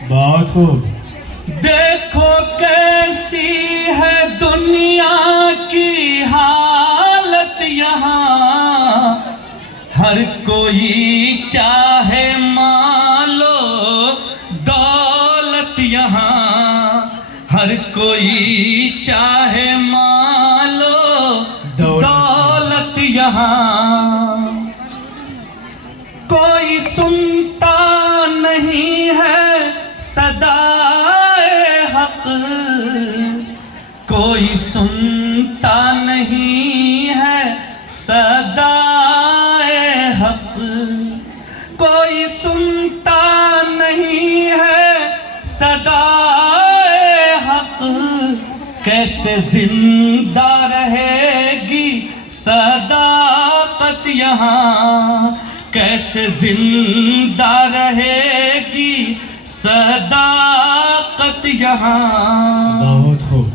बहुत खूब। देखो कैसी है दुनिया की हालत यहाँ, हर कोई चाहे मालो दौलत यहाँ, हर कोई चाहे मालो दौलत यहाँ। कोई सुनता नहीं है सदाए हक, कोई सुनता नहीं है सदाए हक, कोई सुनता नहीं है सदाए हक। कैसे जिंदा रहेगी सदाकत यहाँ, कैसे जिंदा रहेगी सदाकत यहाँ। बहुत खूब।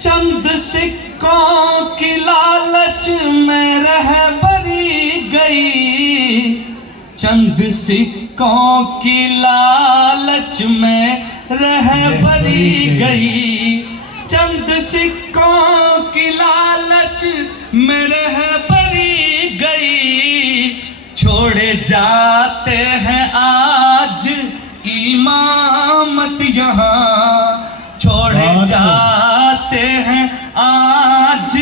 चंद सिक्कों की लालच में रहबरी गई, चंद सिक्कों की लालच में रहबरी गई, चंद सिक्कों की लालच में रहबरी गई। छोड़े जाते हैं आज इमामत यहाँ, छोड़े जाते हैं आज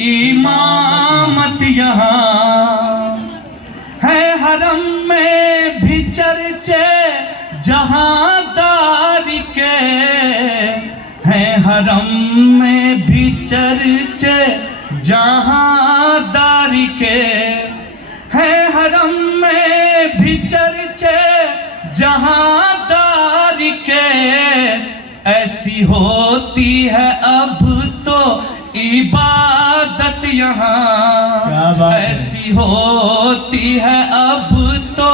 इमामत यहाँ। है हरम में भी चर्चे जहांदारी के, है हरम में भी चर्चे जहांदारी के, है हरम में भी चर्चे जहांदारी के। ऐसी होती है अब तो इबादत यहाँ, ऐसी होती है अब तो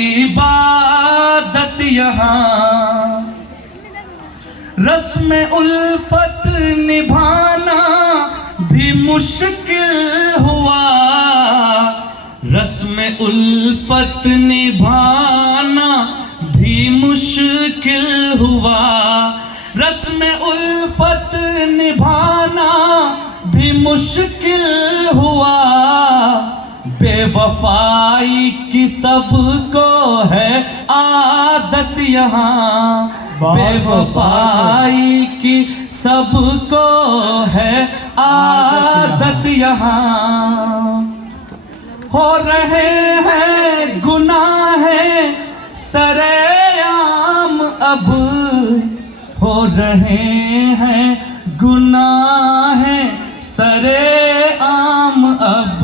इबादत यहाँ। रस्म उल्फत निभाना भी मुश्किल हुआ, रस्म उल्फत निभाना भी मुश्किल हुआ, रस्म उल्फत निभाना भी मुश्किल हुआ। बेवफाई की सबको है आदत यहाँ, बेवफाई की सबको है आदत यहाँ। हो रहे हैं गुनाह सरेआम अब, हो रहे हैं गुनाह सरेआम अब,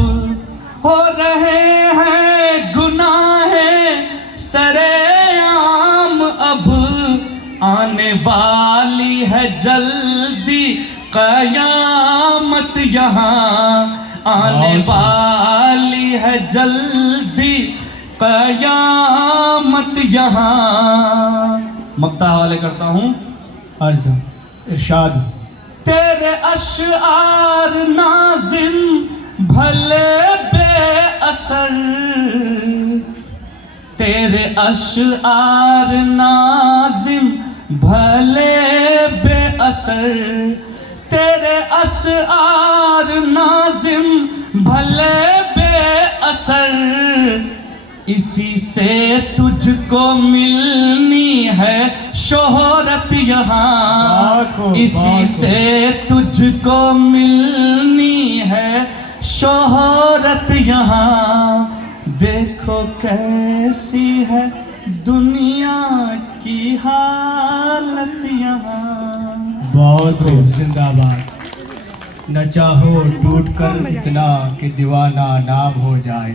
हो रहे हैं गुनाह सरेआम अब। आने वाली है जल्दी क़यामत यहाँ, आने वाली है जल्दी क़यामत यहाँ। मक्ता हवाले करता हूँ। अर्ज़ इरशाद। तेरे अशआर नाज़िम भले बेअसर, तेरे अशआर नाज़िम भले बेअसर, तेरे अशआर नाज़िम भले बेअसर। इसी से तुझको मिलनी है शोहरत यहाँ, इसी से तुझको मिलनी है शोहरत यहाँ। देखो कैसी है दुनिया की हालत यहाँ। बहुत खूब, जिंदाबाद। न चाहो टूट कर इतना कि दीवाना नाम हो जाए।